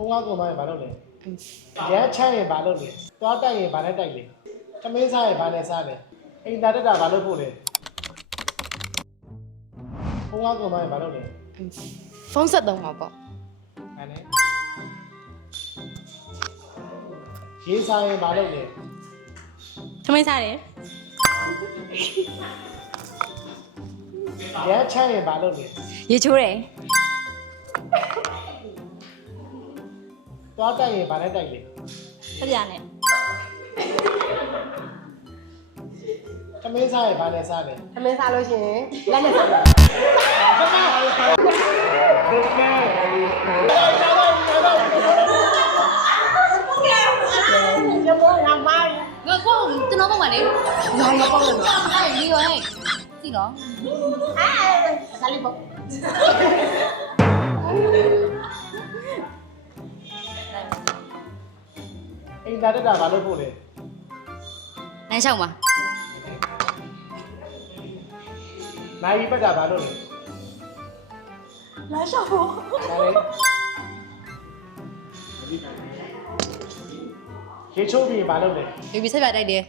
ဖုန်းကားကုန်သွားရင်ဘာလုပ်လဲရမ်းချမ်းရင်ဘာလုပ်လဲသွားတိုက်ရင်ဘာနဲ့တိုက်လဲသမင်းစားရင်ဘာနဲ့စားလဲအိမ်သားတက်တာဘာလုပ်ဖို့လဲဖုန်းကားကုန်သွားရင်ဘာလုပ်လဲ ဖုန်းဆက်သုံးမှာပေါ့ အဲ့နဲ့ရေးစားရင်ဘာလုပ်လဲ သမင်းစားတယ် ရမ်းချမ်းရင်ဘာလုပ်လဲ ရေချိုးတယ် သွားတိုက်ရင်ဘာနဲ့တိုက်လဲ ဖျားနဲ့ သမင်းစားရင်ဘာနဲ့စားလဲ သမင်းစားလို့ရှိရင်လက်နဲ့စားတယ် ငါကောကျွန်တော်ပေါ့ပါလေ ငါမပေါ့လို့ အဲ့ဒီရောဟဲ့ကြည့်နော် ဒါလေးပေါ့ အိမ်သားတက်တာဘာလုပ်ဖို့လဲ လမ်းလျှောက်ပါ နိုင်ပတ်တာဘာလုပ်လဲ လမ်းလျှောက်ဖို့ ဒါလေရေချိုးပြီးဘာလုပ်လဲ ဘေဘီဆက်ပြတိုက်တယ် ရ